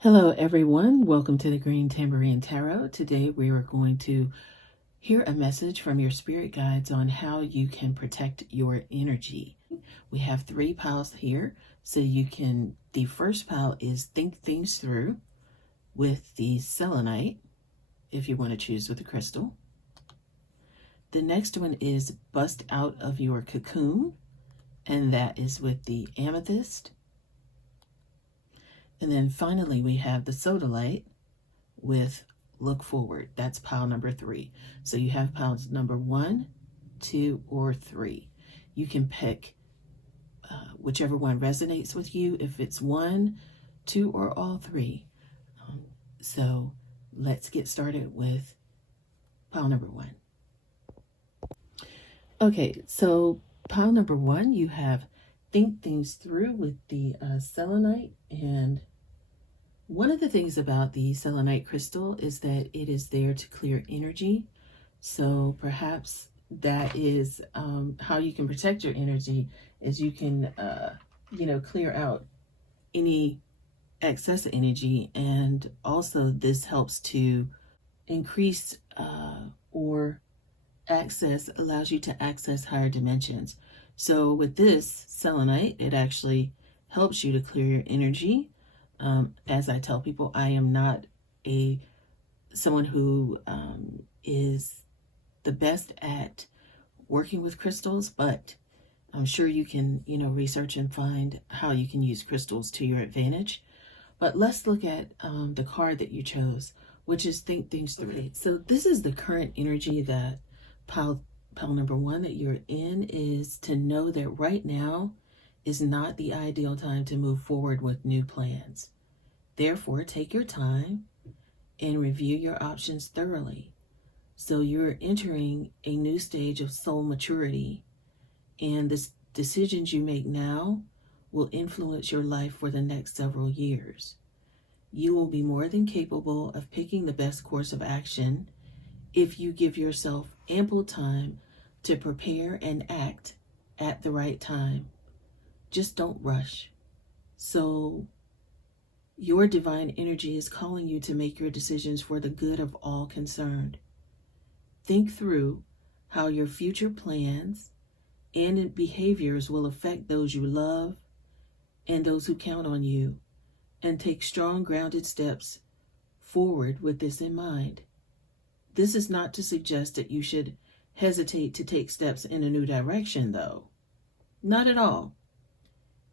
Hello everyone, welcome to the Green Tambourine Tarot. Today we are going to hear a message from your spirit guides on how you can protect your energy. We have 3 piles here, so the first pile is Think Things Through with the selenite, if you want to choose with the crystal. The next one is Bust Out of Your Cocoon, and that is with the amethyst. And then finally we have the sodalite with Look Forward. That's pile number 3. So you have piles number 1, 2, or 3. You can pick whichever one resonates with you, if it's 1, 2, or all 3. So let's get started with pile number 1. Okay, so pile number 1, you have Think Things Through with the selenite. And one of the things about the selenite crystal is that it is there to clear energy. So perhaps that is how you can protect your energy, is you can, clear out any excess energy. And also this helps to increase or allows you to access higher dimensions. So with this selenite, it actually helps you to clear your energy. As I tell people, I am not someone who is the best at working with crystals, but I'm sure you can, research and find how you can use crystals to your advantage. But let's look at the card that you chose, which is Think Things Through. Okay, so this is the current energy that pile number 1 that you're in, is to know that right now is not the ideal time to move forward with new plans. Therefore, take your time and review your options thoroughly. So you're entering a new stage of soul maturity, and the decisions you make now will influence your life for the next several years. You will be more than capable of picking the best course of action if you give yourself ample time to prepare and act at the right time. Just don't rush. So your divine energy is calling you to make your decisions for the good of all concerned. Think through how your future plans and behaviors will affect those you love and those who count on you, and take strong, grounded steps forward with this in mind. This is not to suggest that you should hesitate to take steps in a new direction, though. Not at all.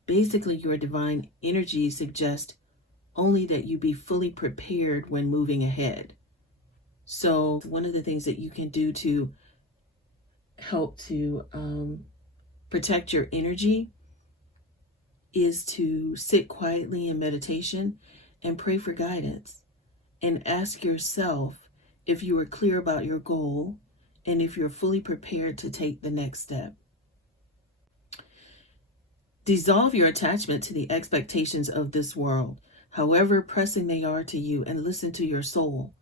Basically, your divine energy suggests only that you be fully prepared when moving ahead. So one of the things that you can do to help to protect your energy is to sit quietly in meditation and pray for guidance, and ask yourself if you are clear about your goal and if you're fully prepared to take the next step. Dissolve your attachment to the expectations of this world, however pressing they are to you, and listen to your soul.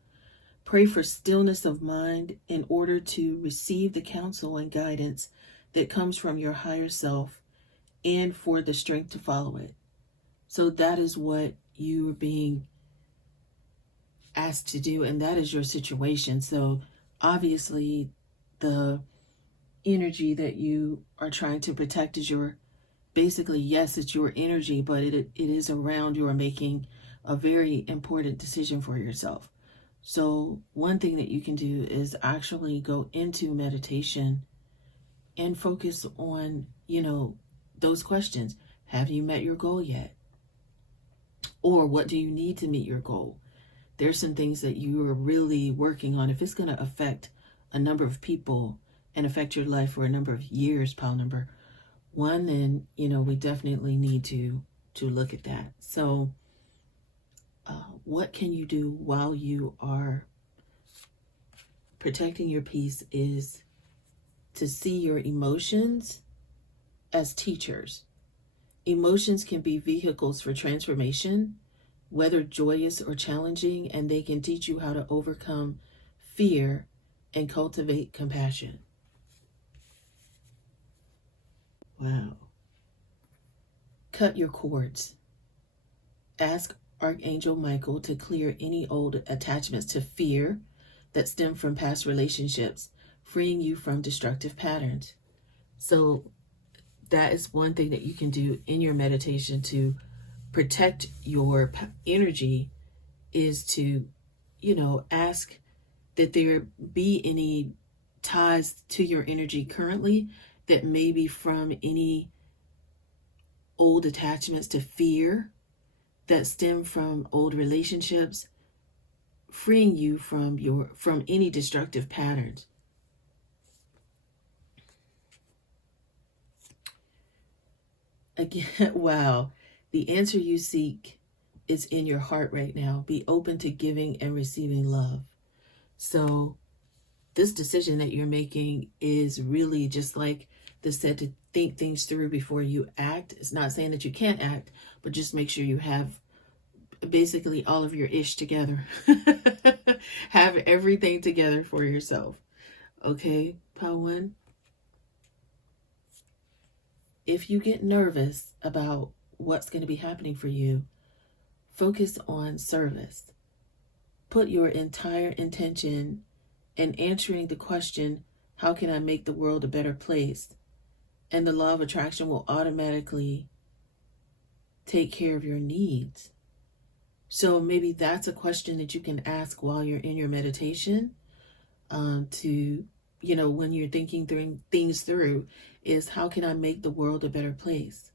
Pray for stillness of mind in order to receive the counsel and guidance that comes from your higher self, and for the strength to follow it. So that is what you are being asked to do, and that is your situation. So obviously the energy that you are trying to protect is yes, it's your energy, but it is around you are making a very important decision for yourself. So one thing that you can do is actually go into meditation and focus on, those questions. Have you met your goal yet? Or what do you need to meet your goal? There's some things that you are really working on. If it's going to affect a number of people and affect your life for a number of years, pile number 1, then, we definitely need to look at that. So what can you do while you are protecting your peace is to see your emotions as teachers. Emotions can be vehicles for transformation, whether joyous or challenging, and they can teach you how to overcome fear and cultivate compassion. Wow. Cut your cords. Ask, Archangel Michael to clear any old attachments to fear that stem from past relationships, freeing you from destructive patterns. So that is one thing that you can do in your meditation to protect your energy, is to, ask that there be any ties to your energy currently that may be from any old attachments to fear that stem from old relationships, freeing you from any destructive patterns. Again, wow, the answer you seek is in your heart right now. Be open to giving and receiving love. So this decision that you're making is really just like the said, to think things through before you act. It's not saying that you can't act, but just make sure you have basically all of your ish together. Have everything together for yourself. Okay, Pile 1. If you get nervous about what's going to be happening for you, focus on service. Put your entire intention in answering the question, how can I make the world a better place? And the law of attraction will automatically take care of your needs. So maybe that's a question that you can ask while you're in your meditation, to, when you're thinking things through, is how can I make the world a better place?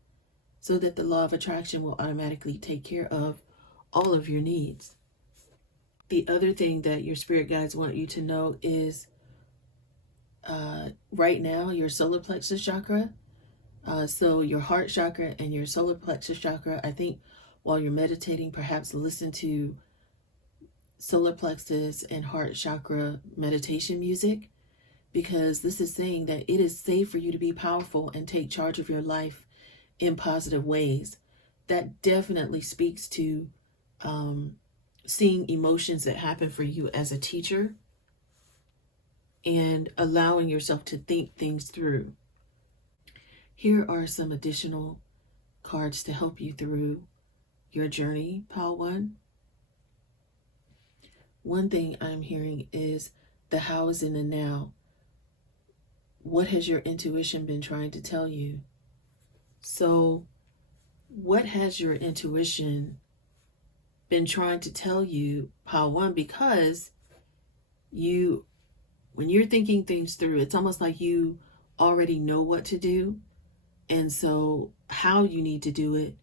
So that the law of attraction will automatically take care of all of your needs. The other thing that your spirit guides want you to know is right now, your solar plexus chakra, so your heart chakra and your solar plexus chakra, I think while you're meditating, perhaps listen to solar plexus and heart chakra meditation music, because this is saying that it is safe for you to be powerful and take charge of your life in positive ways. That definitely speaks to seeing emotions that happen for you as a teacher and allowing yourself to think things through. Here are some additional cards to help you through your journey, Pile 1. One thing I'm hearing is the how is in the now. What has your intuition been trying to tell you? So, what has your intuition been trying to tell you, Pile 1? Because when you're thinking things through, it's almost like you already know what to do. And so how you need to do it,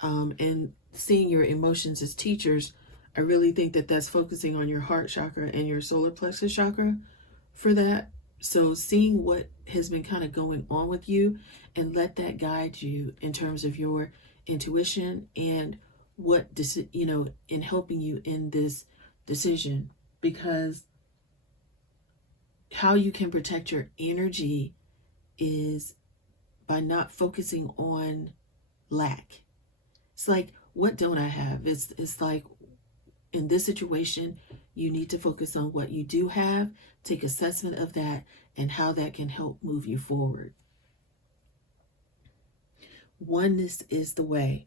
and seeing your emotions as teachers, I really think that that's focusing on your heart chakra and your solar plexus chakra for that. So seeing what has been kind of going on with you, and let that guide you in terms of your intuition and what, in helping you in this decision. Because how you can protect your energy is by not focusing on lack. It's like, what don't I have? It's like, in this situation, you need to focus on what you do have, take assessment of that, and how that can help move you forward. Oneness is the way.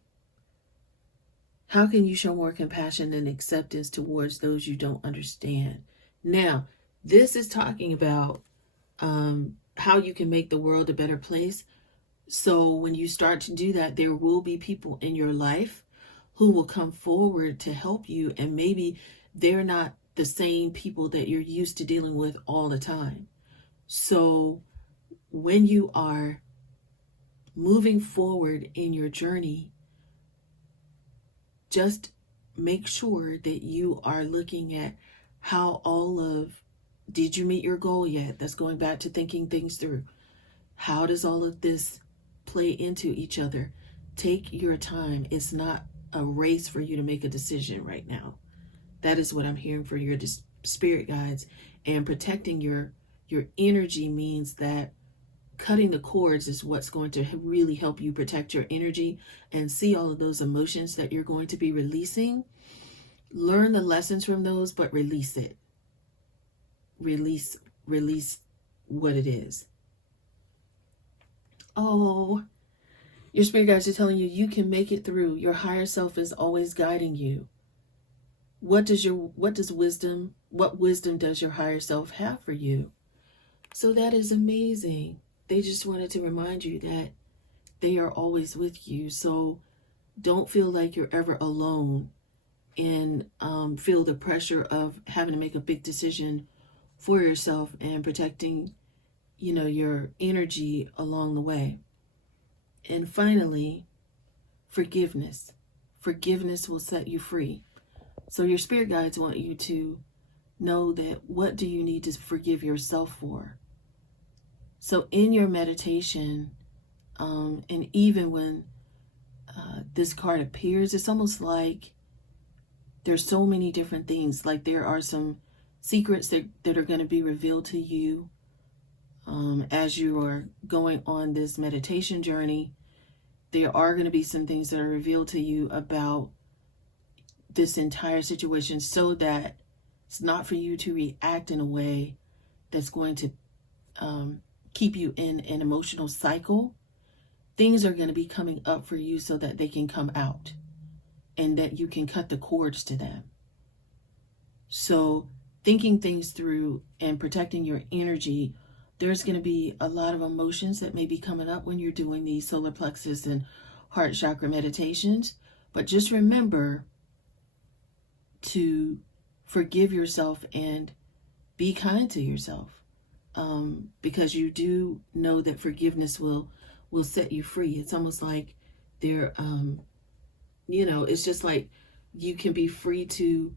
How can you show more compassion and acceptance towards those you don't understand? Now, this is talking about how you can make the world a better place. So when you start to do that, there will be people in your life who will come forward to help you, and maybe they're not the same people that you're used to dealing with all the time. So when you are moving forward in your journey, just make sure that you are looking at how did you meet your goal yet? That's going back to thinking things through. How does all of this play into each other? Take your time. It's not a race for you to make a decision right now. That is what I'm hearing for your spirit guides. And protecting your energy means that cutting the cords is what's going to really help you protect your energy and see all of those emotions that you're going to be releasing. Learn the lessons from those, but release it. Release what it is. Oh, Your spirit guides are telling you you can make it through. Your higher self is always guiding you. What wisdom does your higher self have for you? So that is amazing. They just wanted to remind you that they are always with you. So don't feel like you're ever alone and feel the pressure of having to make a big decision for yourself and protecting, your energy along the way. And finally, forgiveness. Forgiveness will set you free. So your spirit guides want you to know that what do you need to forgive yourself for? So in your meditation, and even when this card appears, it's almost like there's so many different things. Like there are some secrets that are going to be revealed to you as you are going on this meditation journey. There are going to be some things that are revealed to you about this entire situation, so that it's not for you to react in a way that's going to keep you in an emotional cycle. Things are going to be coming up for you so that they can come out and that you can cut the cords to them. So thinking things through and protecting your energy, there's going to be a lot of emotions that may be coming up when you're doing these solar plexus and heart chakra meditations. But just remember to forgive yourself and be kind to yourself, because you do know that forgiveness will set you free. It's almost like there, it's just like you can be free to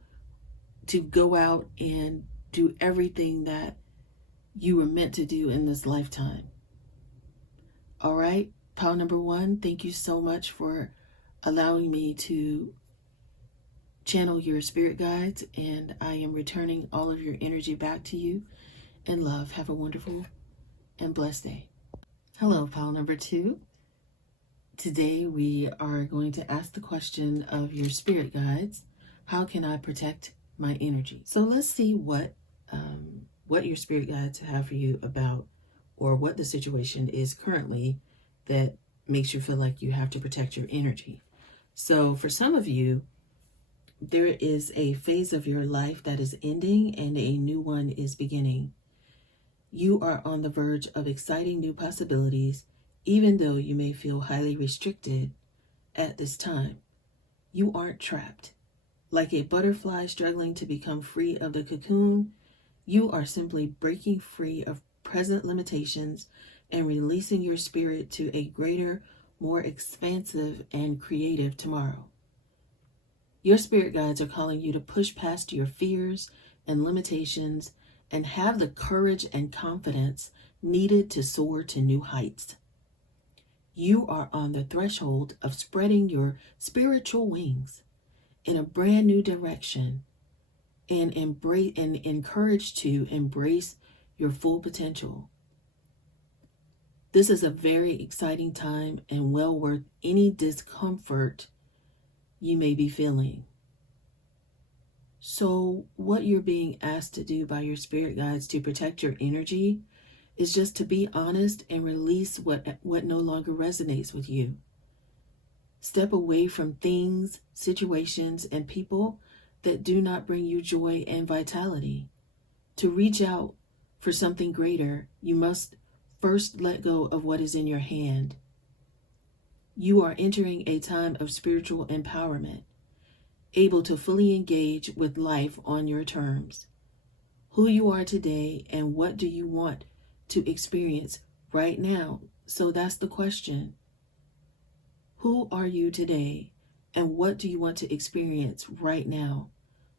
go out and do everything that you were meant to do in this lifetime. All right, pile number 1, thank you so much for allowing me to channel your spirit guides, and I am returning all of your energy back to you in love. Have a wonderful and blessed day. Hello, pile number 2. Today we are going to ask the question of your spirit guides: how can I protect my energy? So let's see what your spirit guides have for you about, or what the situation is currently that makes you feel like you have to protect your energy. So for some of you, there is a phase of your life that is ending and a new one is beginning. You are on the verge of exciting new possibilities, even though you may feel highly restricted at this time. You aren't trapped. Like a butterfly struggling to become free of the cocoon, you are simply breaking free of present limitations and releasing your spirit to a greater, more expansive and creative tomorrow. Your spirit guides are calling you to push past your fears and limitations and have the courage and confidence needed to soar to new heights. You are on the threshold of spreading your spiritual wings in a brand new direction, and encouraged to embrace your full potential. This is a very exciting time and well worth any discomfort you may be feeling. So what you're being asked to do by your spirit guides to protect your energy is just to be honest and release what no longer resonates with you. Step away from things, situations, and people that do not bring you joy and vitality. To reach out for something greater, you must first let go of what is in your hand. You are entering a time of spiritual empowerment, able to fully engage with life on your terms. Who you are today and what do you want to experience right now? So that's the question. Who are you today and what do you want to experience right now?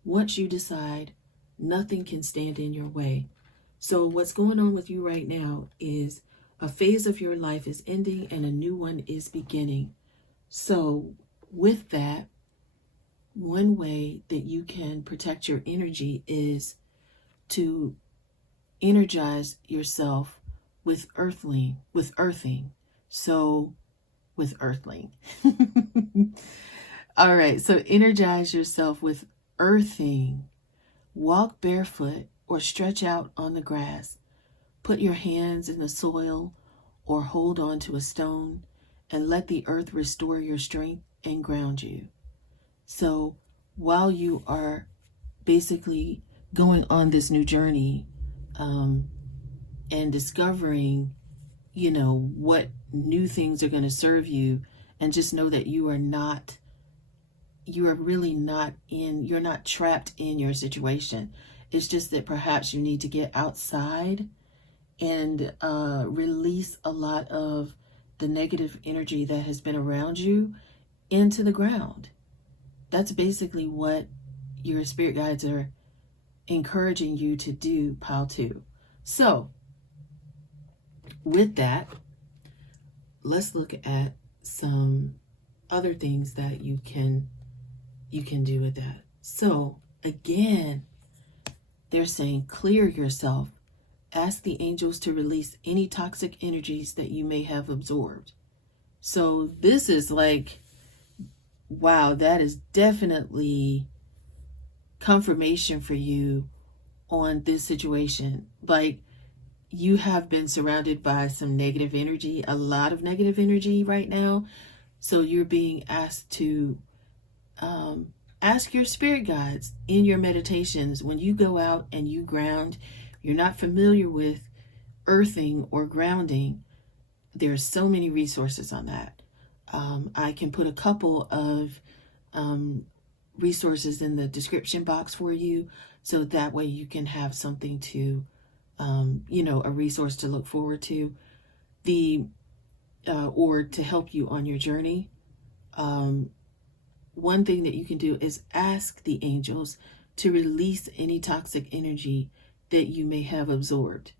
Once you decide, nothing can stand in your way. So what's going on with you right now is a phase of your life is ending and a new one is beginning. So with that, one way that you can protect your energy is to energize yourself with earthing. So with earthling. All right, so energize yourself with earthing. Walk barefoot or stretch out on the grass. Put your hands in the soil or hold on to a stone and let the earth restore your strength and ground you. So while you are basically going on this new journey, and discovering, what new things are going to serve you, and just know that you are really not you're not trapped in your situation. It's just that perhaps you need to get outside and release a lot of the negative energy that has been around you into the ground. That's basically what your spirit guides are encouraging you to do, pile 2. So with that, let's look at some other things that you can do with that. So again, they're saying clear yourself. Ask the angels to release any toxic energies that you may have absorbed. So this is like, wow, that is definitely confirmation for you on this situation. Like, you have been surrounded by some negative energy, a lot of negative energy right now. So you're being asked to ask your spirit guides in your meditations. When you go out and you ground, you're not familiar with earthing or grounding, there's so many resources on that. I can put a couple of resources in the description box for you, so that way you can have something to, a resource to look forward to, or to help you on your journey. One thing that you can do is ask the angels to release any toxic energy that you may have absorbed.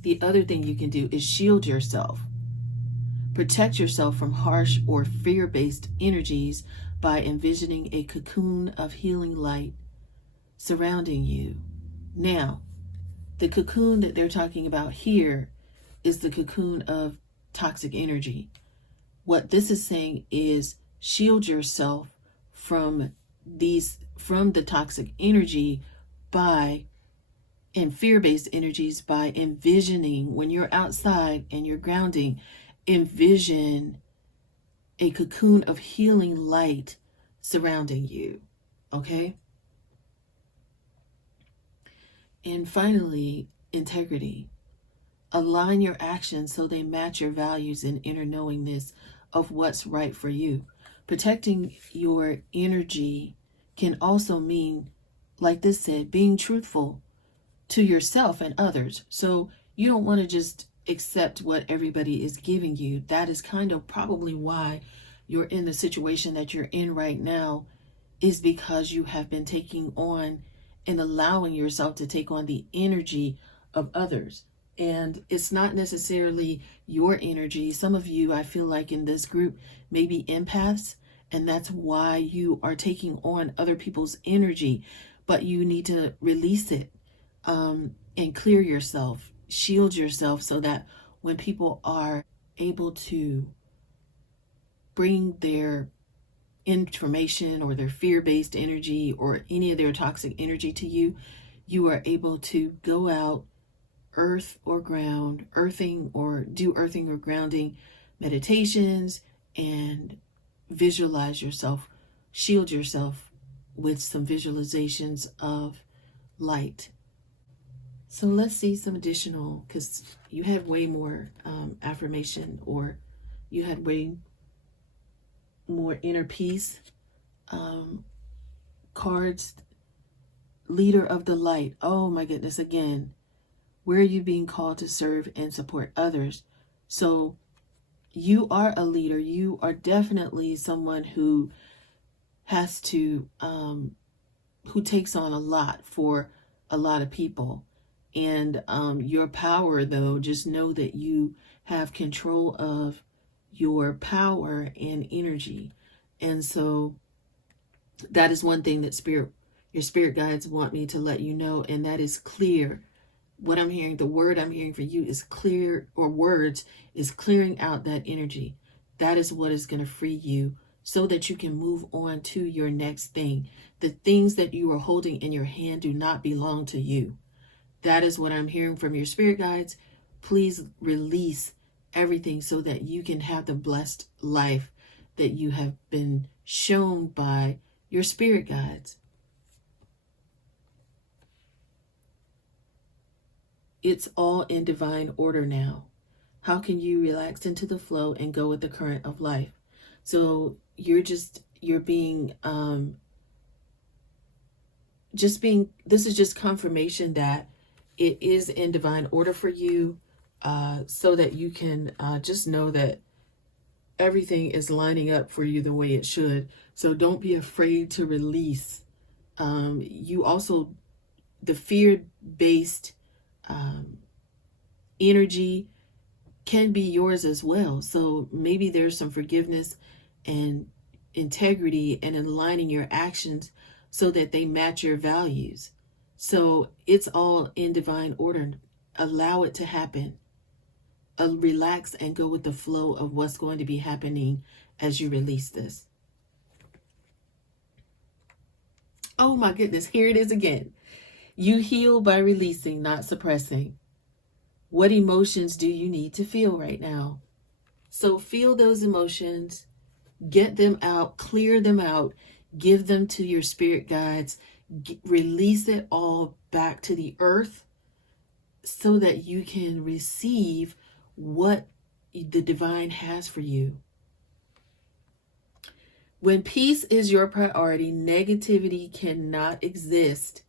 The other thing you can do is shield yourself. Protect yourself from harsh or fear-based energies by envisioning a cocoon of healing light surrounding you. Now, the cocoon that they're talking about here is the cocoon of toxic energy. What this is saying is shield yourself from the toxic energy and fear-based energies by envisioning, when you're outside and you're grounding, envision a cocoon of healing light surrounding you. Okay? And finally, integrity. Align your actions so they match your values and inner knowingness of what's right for you. Protecting your energy can also mean, like this said, being truthful to yourself and others. So you don't want to just accept what everybody is giving you. That is kind of probably why you're in the situation that you're in right now, is because you have been taking on and allowing yourself to take on the energy of others. And it's not necessarily your energy. Some of you, I feel like in this group, may be empaths, and that's why you are taking on other people's energy. But you need to release it, and clear yourself, shield yourself, so that when people are able to bring their information or their fear-based energy or any of their toxic energy to you, you are able to go out, earthing or grounding meditations, and visualize yourself, shield yourself with some visualizations of light. So let's see some additional, because you had way more affirmation, or you had way more inner peace cards. Leader of the light. Oh my goodness, again. Where are you being called to serve and support others? So you are a leader. You are definitely someone who has to, who takes on a lot for a lot of people. And your power, though, just know that you have control of your power and energy. And so that is one thing that your spirit guides want me to let you know, and that is clear. What I'm hearing, the word I'm hearing for you is clear, or words is clearing out that energy. That is what is going to free you so that you can move on to your next thing. The things that you are holding in your hand do not belong to you. That is what I'm hearing from your spirit guides. Please release everything so that you can have the blessed life that you have been shown by your spirit guides. It's all in divine order now. How can you relax into the flow and go with the current of life? So you're being this is just confirmation that it is in divine order for you, so that you can just know that everything is lining up for you the way it should. So don't be afraid to release. You also, the fear-based energy can be yours as well. So maybe there's some forgiveness and integrity and aligning your actions so that they match your values. So it's all in divine order. Allow it to happen. Relax and go with the flow of what's going to be happening as you release this. Oh my goodness, here it is again. You heal by releasing, not suppressing. What emotions do you need to feel right now? So feel those emotions, get them out, clear them out, give them to your spirit guides, release it all back to the earth so that you can receive what the divine has for you. When peace is your priority, negativity cannot exist.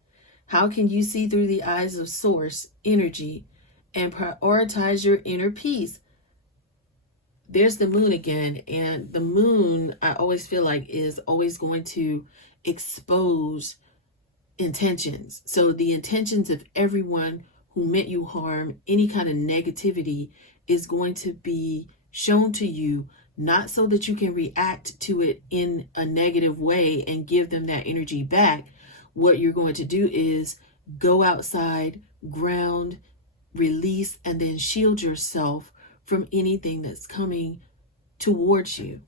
How can you see through the eyes of source energy and prioritize your inner peace? There's the moon again, and the moon, I always feel like, is always going to expose intentions. So the intentions of everyone who meant you harm, any kind of negativity, is going to be shown to you, not so that you can react to it in a negative way and give them that energy back. What you're going to do is go outside, ground, release, and then shield yourself from anything that's coming towards you.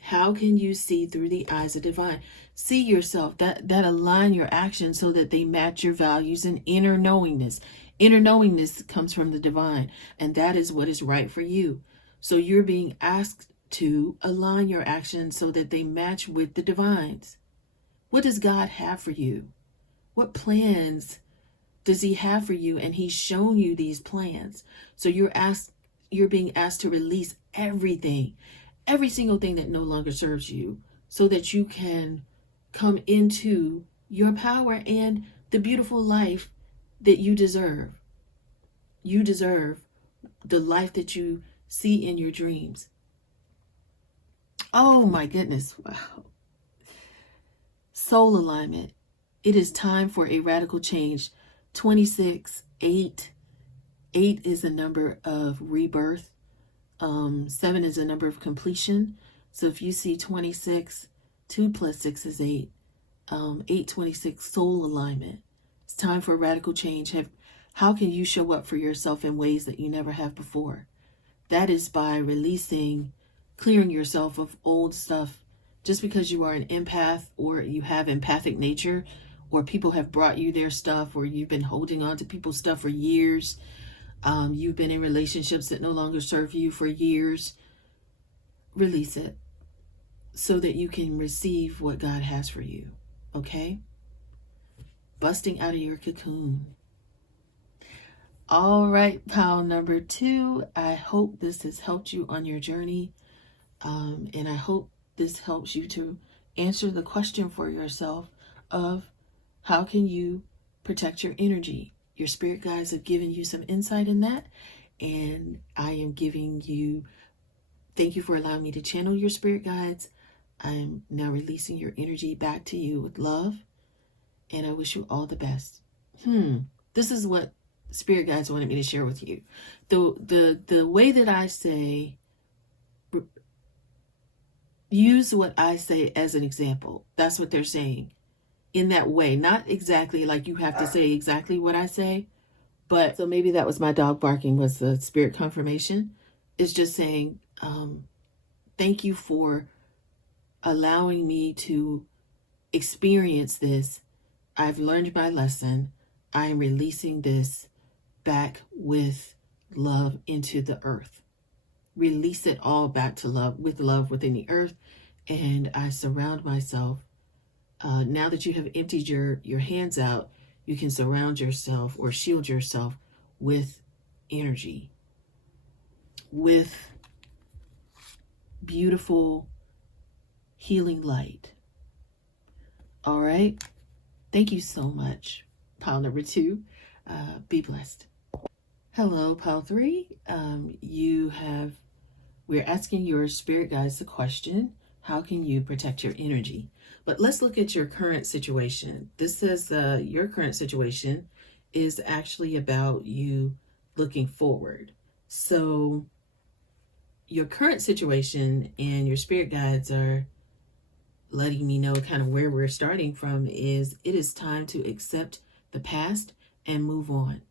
How can you see through the eyes of divine? See yourself, that align your actions so that they match your values and inner knowingness. Inner knowingness comes from the divine, and that is what is right for you. So you're being asked to align your actions so that they match with the divines. What does God have for you? What plans does he have for you? And he's shown you these plans. So you're being asked to release everything, every single thing that no longer serves you, so that you can come into your power and the beautiful life that you deserve. You deserve the life that you see in your dreams. Oh my goodness. Wow. Soul alignment. It is time for a radical change. 26, 8. 8 is a number of rebirth. 7 is a number of completion. So if you see 26, 2 plus 6 is 8. 8, 26, soul alignment. It's time for radical change. How can you show up for yourself in ways that you never have before? That is by releasing, clearing yourself of old stuff. Just because you are an empath or you have empathic nature, or people have brought you their stuff, or you've been holding on to people's stuff for years, you've been in relationships that no longer serve you for years, release it so that you can receive what God has for you. Okay? Busting out of your cocoon. All right, pile number 2. I hope this has helped you on your journey. And I hope this helps you to answer the question for yourself of how can you protect your energy? Your spirit guides have given you some insight in that. And I am giving you, thank you for allowing me to channel your spirit guides. I'm now releasing your energy back to you with love. And I wish you all the best. This is what spirit guides wanted me to share with you. The way that I say, use what I say as an example. That's what they're saying. In that way, not exactly like you have to say exactly what I say, but so maybe that was my dog barking, was the spirit confirmation. It's just saying, thank you for allowing me to experience this. I've learned my lesson. I am releasing this back with love into the earth. Release it all back to love within the earth. And I surround myself. Now that you have emptied your hands out, you can surround yourself or shield yourself with energy, with beautiful healing light. All right. Thank you so much, pile number 2. Be blessed. Hello, pile 3. We're asking your spirit guides the question, how can you protect your energy? But let's look at your current situation. This says your current situation is actually about you looking forward. So your current situation and your spirit guides are letting me know kind of where we're starting from is it is time to accept the past and move on.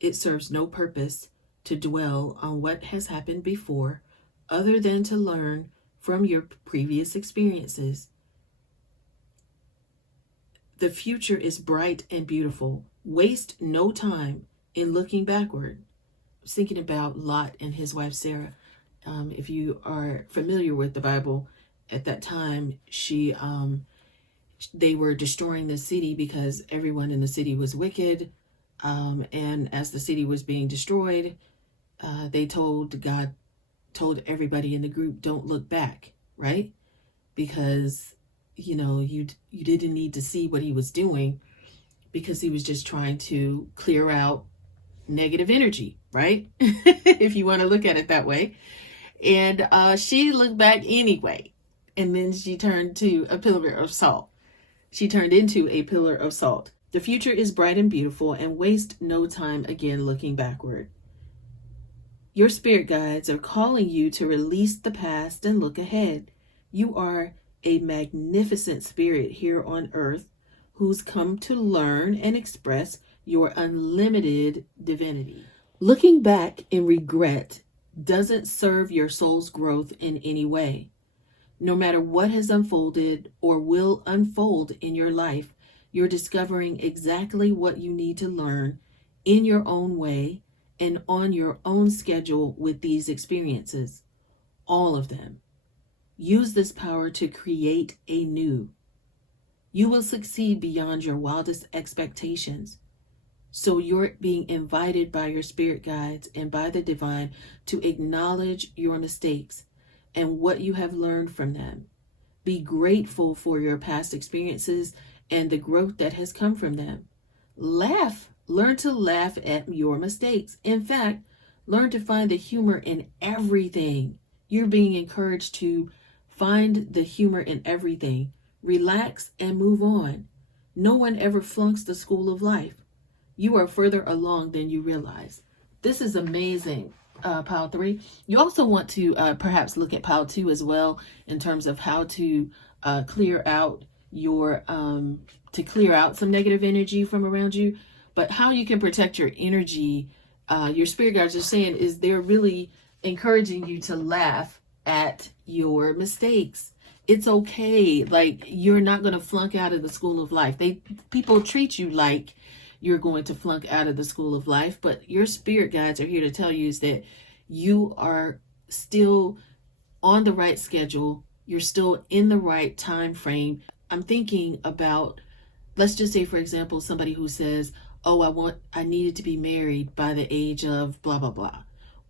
It serves no purpose to dwell on what has happened before other than to learn from your previous experiences. The future is bright and beautiful. Waste no time in looking backward. I was thinking about Lot and his wife Sarah. If you are familiar with the Bible, at that time, they were destroying the city because everyone in the city was wicked. And as the city was being destroyed, God told everybody in the group, don't look back, right? Because, you didn't need to see what he was doing because he was just trying to clear out negative energy, right? If you want to look at it that way. And she looked back anyway. And then she turned to a pillar of salt. She turned into a pillar of salt. The future is bright and beautiful, and waste no time again looking backward. Your spirit guides are calling you to release the past and look ahead. You are a magnificent spirit here on earth who's come to learn and express your unlimited divinity. Looking back in regret doesn't serve your soul's growth in any way. No matter what has unfolded or will unfold in your life, you're discovering exactly what you need to learn in your own way and on your own schedule with these experiences. All of them. Use this power to create anew. You will succeed beyond your wildest expectations. So you're being invited by your spirit guides and by the divine to acknowledge your mistakes and what you have learned from them. Be grateful for your past experiences and the growth that has come from them. Learn to laugh at your mistakes. In fact, learn to find the humor in everything. You're being encouraged to find the humor in everything. Relax and move on. No one ever flunks the school of life. You are further along than you realize. This is amazing, pile 3. You also want to perhaps look at pile 2 as well in terms of how to clear out some negative energy from around you. But how you can protect your energy, your spirit guides are saying, is they're really encouraging you to laugh at your mistakes. It's okay. Like, you're not going to flunk out of the school of life. People treat you like you're going to flunk out of the school of life, but your spirit guides are here to tell you is that you are still on the right schedule. You're still in the right time frame. I'm thinking about, let's just say, for example, somebody who says, oh, I needed to be married by the age of blah, blah, blah.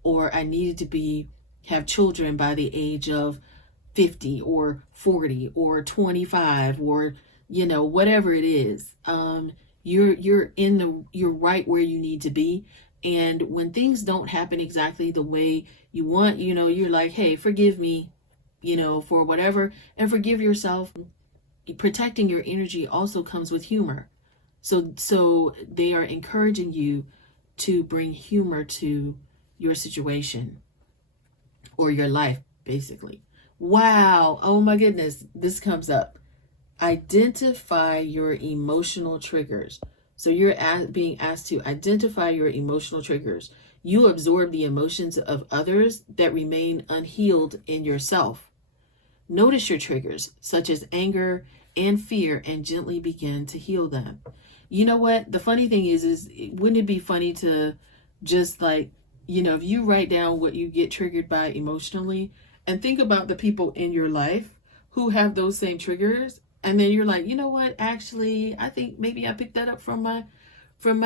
Or I needed to have children by the age of 50 or 40 or 25 or, whatever it is. You're right where you need to be. And when things don't happen exactly the way you want, you're like, hey, forgive me, for whatever, and forgive yourself. Protecting your energy also comes with humor. So they are encouraging you to bring humor to your situation or your life, basically. Wow. Oh my goodness. This comes up. Identify your emotional triggers. So you're being asked to identify your emotional triggers. You absorb the emotions of others that remain unhealed in yourself. Notice your triggers, such as anger and fear, and gently begin to heal them. You know what? The funny thing is wouldn't it be funny to just if you write down what you get triggered by emotionally and think about the people in your life who have those same triggers, and then you're like, you know what, actually, I think maybe I picked that up from my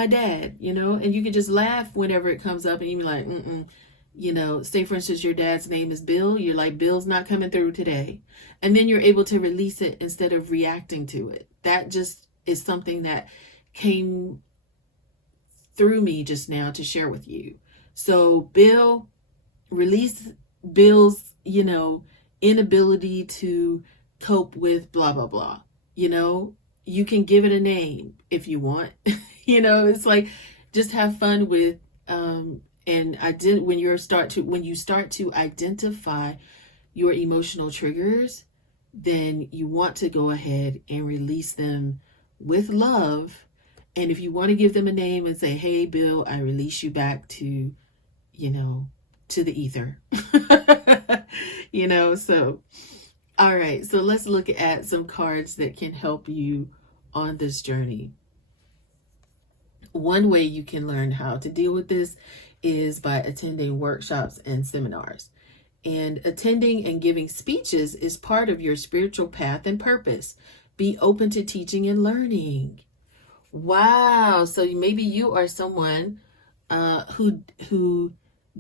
dad, and you can just laugh whenever it comes up, and you be like, say for instance, your dad's name is Bill. You're like, Bill's not coming through today. And then you're able to release it instead of reacting to it. That just is something that came through me just now to share with you. So Bill, release Bill's, inability to cope with blah, blah, blah. You can give it a name if you want. It's like, just have fun with, and when you start to identify your emotional triggers, then you want to go ahead and release them with love. And if you want to give them a name and say, hey, Bill, I release you back to, to the ether. So, all right. So let's look at some cards that can help you on this journey. One way you can learn how to deal with this is by attending workshops and seminars. And attending and giving speeches is part of your spiritual path and purpose. Be open to teaching and learning. Wow. So maybe you are someone who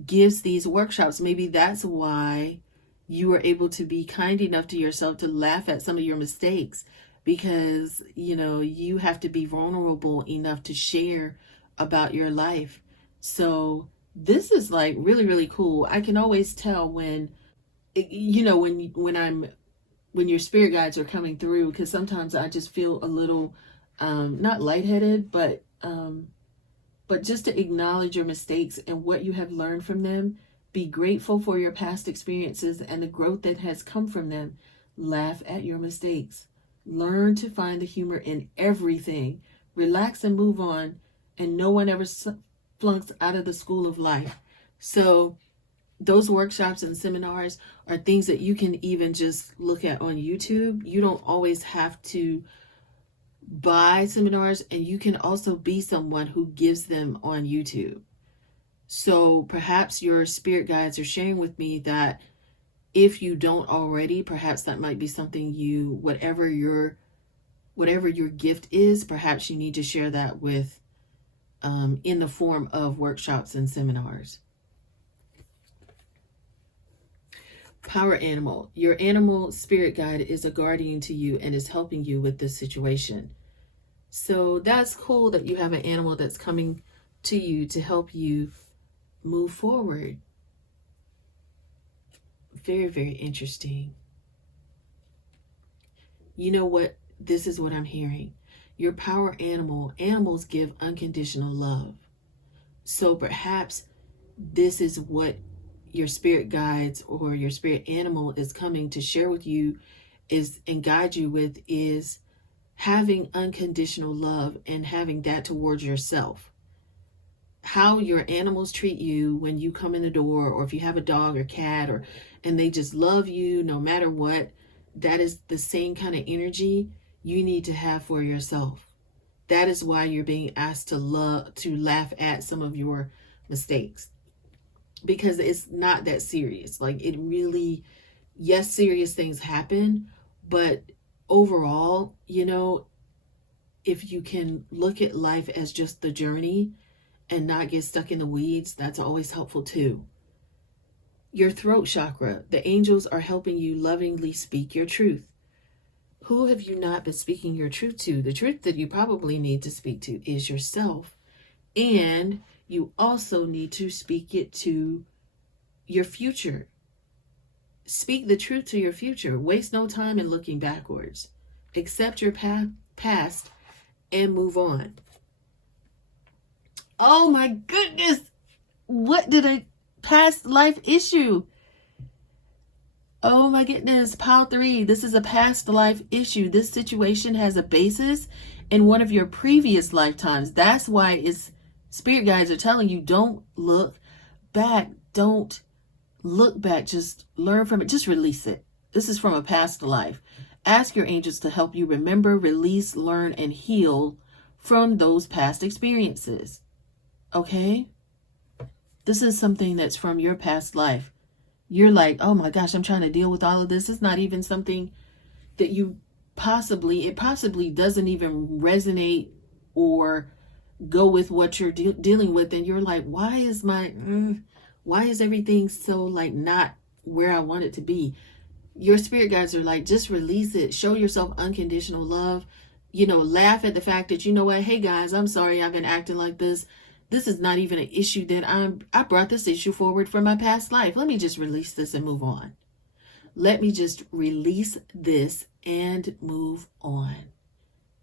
gives these workshops. Maybe that's why you are able to be kind enough to yourself to laugh at some of your mistakes, because, you have to be vulnerable enough to share about your life. So this is like really, really cool. I can always tell when your spirit guides are coming through, because sometimes I just feel a little, not lightheaded, but just to acknowledge your mistakes and what you have learned from them. Be grateful for your past experiences and the growth that has come from them. Laugh at your mistakes. Learn to find the humor in everything. Relax and move on. And no one ever flunks out of the school of life. So those workshops and seminars are things that you can even just look at on YouTube. You don't always have to buy seminars, and you can also be someone who gives them on YouTube. So perhaps your spirit guides are sharing with me that if you don't already, perhaps that might be something whatever your gift is, perhaps you need to share that with, in the form of workshops and seminars. Power animal. Your animal spirit guide is a guardian to you and is helping you with this situation. So that's cool that you have an animal that's coming to you to help you move forward. Very, very interesting. You know what? This is what I'm hearing. Your power animals give unconditional love. So perhaps this is what your spirit guides or your spirit animal is coming to share with you and guide you with, is having unconditional love and having that towards yourself. How your animals treat you when you come in the door, or if you have a dog or cat, and they just love you no matter what, that is the same kind of energy you need to have for yourself. That is why you're being asked to laugh at some of your mistakes, because it's not that serious. Like, it really, yes, serious things happen, but overall, if you can look at life as just the journey and not get stuck in the weeds, that's always helpful too. Your throat chakra, the angels are helping you lovingly speak your truth. Who have you not been speaking your truth to? The truth that you probably need to speak to is yourself. And you also need to speak it to your future. Speak the truth to your future. Waste no time in looking backwards. Accept your past and move on. Oh my goodness. What did a past life issue? Oh my goodness. Pile 3. This is a past life issue. This situation has a basis in one of your previous lifetimes. That's why spirit guides are telling you, don't look back. Don't look back. Just learn from it. Just release it. This is from a past life. Ask your angels to help you remember, release, learn, and heal from those past experiences. Okay? This is something that's from your past life. You're like, oh my gosh, I'm trying to deal with all of this. It's not even something that it possibly doesn't even resonate or go with what you're dealing with. And you're like, why is everything so like not where I want it to be? Your spirit guides are like, just release it. Show yourself unconditional love. Laugh at the fact that, what, hey guys, I'm sorry I've been acting like this. This is not even an issue that I brought this issue forward from my past life. Let me just release this and move on. Let me just release this and move on.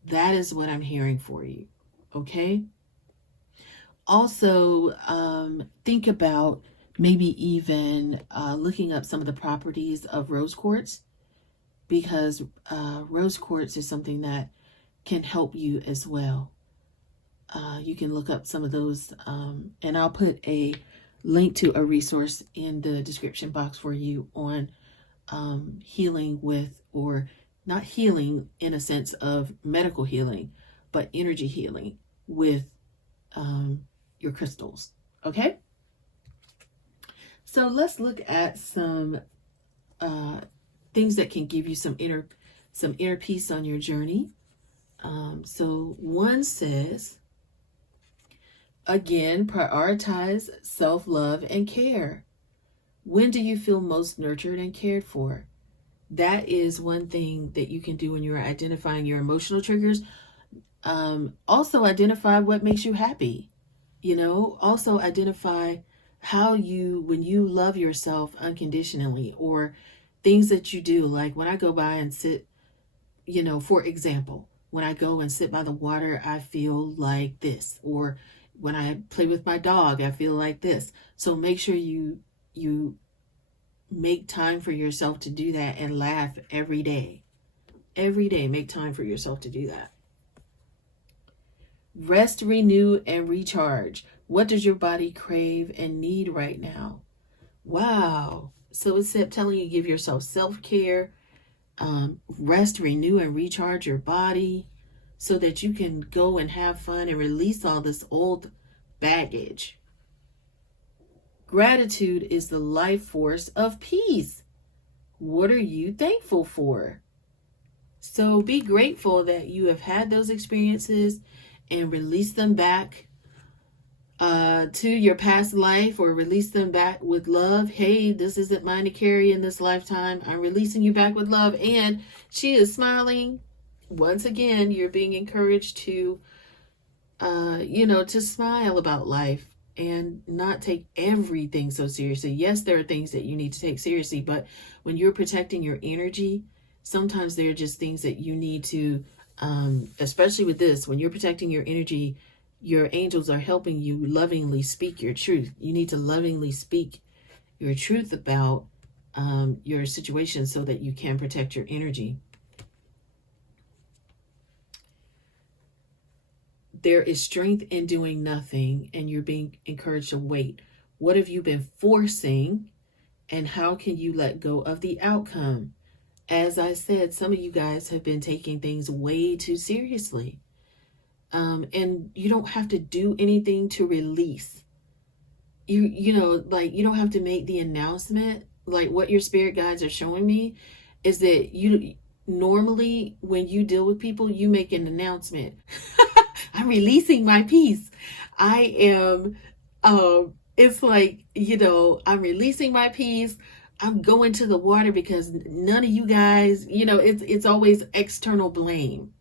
That is what I'm hearing for you. Okay? Also, think about maybe even looking up some of the properties of rose quartz, because rose quartz is something that can help you as well. You can look up some of those, and I'll put a link to a resource in the description box for you on healing with, or not healing in a sense of medical healing, but energy healing with your crystals. Okay? So let's look at some things that can give you some inner peace on your journey. So one says, again, prioritize self-love and care. When do you feel most nurtured and cared for? That is one thing that you can do when you're identifying your emotional triggers. Also identify what makes you happy. Also identify when you love yourself unconditionally, or things that you do. Like when I go by and sit, for example, when I go and sit by the water, I feel like this. Or when I play with my dog, I feel like this. So make sure you make time for yourself to do that, and laugh every day. Every day, make time for yourself to do that. Rest, renew, and recharge. What does your body crave and need right now? Wow. So it's telling you, give yourself self-care, rest, renew, and recharge your body so that you can go and have fun and release all this old baggage. Gratitude is the life force of peace. What are you thankful for? So be grateful that you have had those experiences and release them back to your past life, or release them back with love. Hey, this isn't mine to carry in this lifetime. I'm releasing you back with love. And she is smiling. Once again, you're being encouraged to, to smile about life and not take everything so seriously. Yes, there are things that you need to take seriously, but when you're protecting your energy, sometimes there are just things that you need to, especially with this, when you're protecting your energy, your angels are helping you lovingly speak your truth. You need to lovingly speak your truth about your situation so that you can protect your energy. There is strength in doing nothing, and you're being encouraged to wait. What have you been forcing, and how can you let go of the outcome? As I said, some of you guys have been taking things way too seriously. And you don't have to do anything to release. You don't have to make the announcement. Like what your spirit guides are showing me is that you normally, when you deal with people, you make an announcement. I'm releasing my peace. I am, it's like, I'm releasing my peace. I'm going to the water because none of you guys, it's always external blame.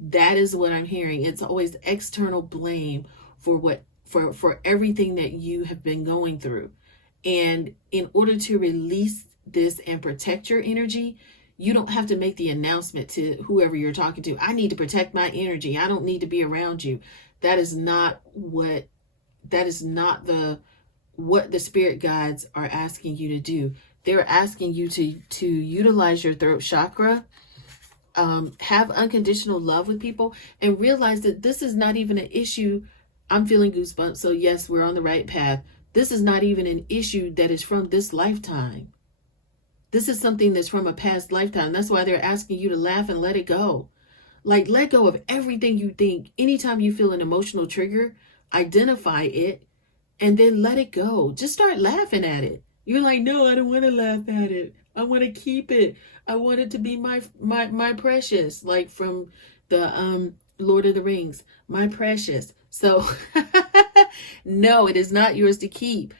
That is what I'm hearing. It's always external blame for everything that you have been going through. And in order to release this and protect your energy, you don't have to make the announcement to whoever you're talking to. I need to protect my energy. I don't need to be around you. That is not what the spirit guides are asking you to do. They're asking you to utilize your throat chakra, have unconditional love with people, and realize that this is not even an issue. I'm feeling goosebumps. So yes, we're on the right path. This is not even an issue that is from this lifetime. This is something that's from a past lifetime. That's why they're asking you to laugh and let it go. Like, let go of everything you think. Anytime you feel an emotional trigger, identify it and then let it go. Just start laughing at it. You're like, no, I don't want to laugh at it. I want to keep it. I want it to be my precious, like from the Lord of the Rings, my precious. So no, it is not yours to keep.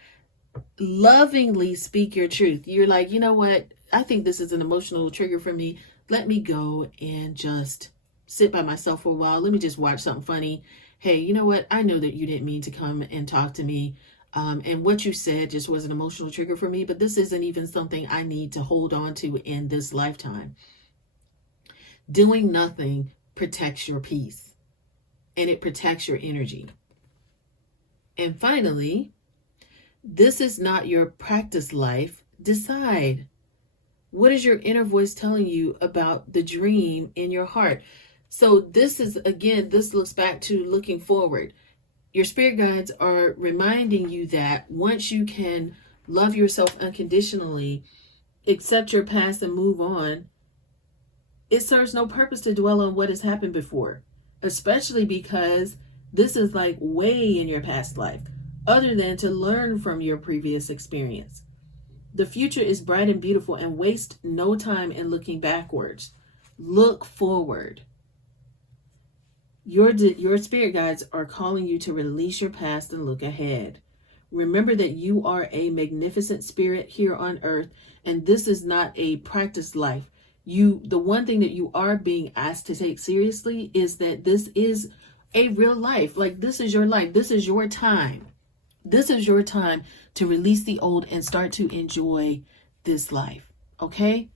Lovingly speak your truth. You're like, you know what? I think this is an emotional trigger for me. Let me go and just sit by myself for a while. Let me just watch something funny. Hey, you know what? I know that you didn't mean to come and talk to me. And what you said just was an emotional trigger for me, but this isn't even something I need to hold on to in this lifetime. Doing nothing protects your peace, and it protects your energy. And finally, this is not your practice life. Decide. What is your inner voice telling you about the dream in your heart? So this is, again, this looks back to looking forward. Your spirit guides are reminding you that once you can love yourself unconditionally, accept your past and move on, it serves no purpose to dwell on what has happened before, especially because this is like way in your past life, other than to learn from your previous experience. The future is bright and beautiful, and waste no time in looking backwards. Look forward. Your spirit guides are calling you to release your past and look ahead. Remember that you are a magnificent spirit here on earth, and this is not a practice life. The one thing that you are being asked to take seriously is that this is a real life. Like, this is your life. This is your time. This is your time to release the old and start to enjoy this life. Okay?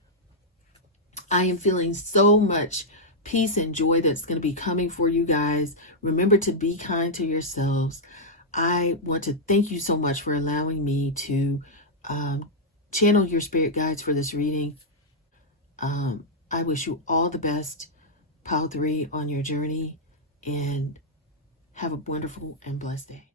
I am feeling so much peace and joy that's going to be coming for you guys. Remember to be kind to yourselves. I want to thank you so much for allowing me to channel your spirit guides for this reading. I wish you all the best, Pile 3, on your journey, and have a wonderful and blessed day.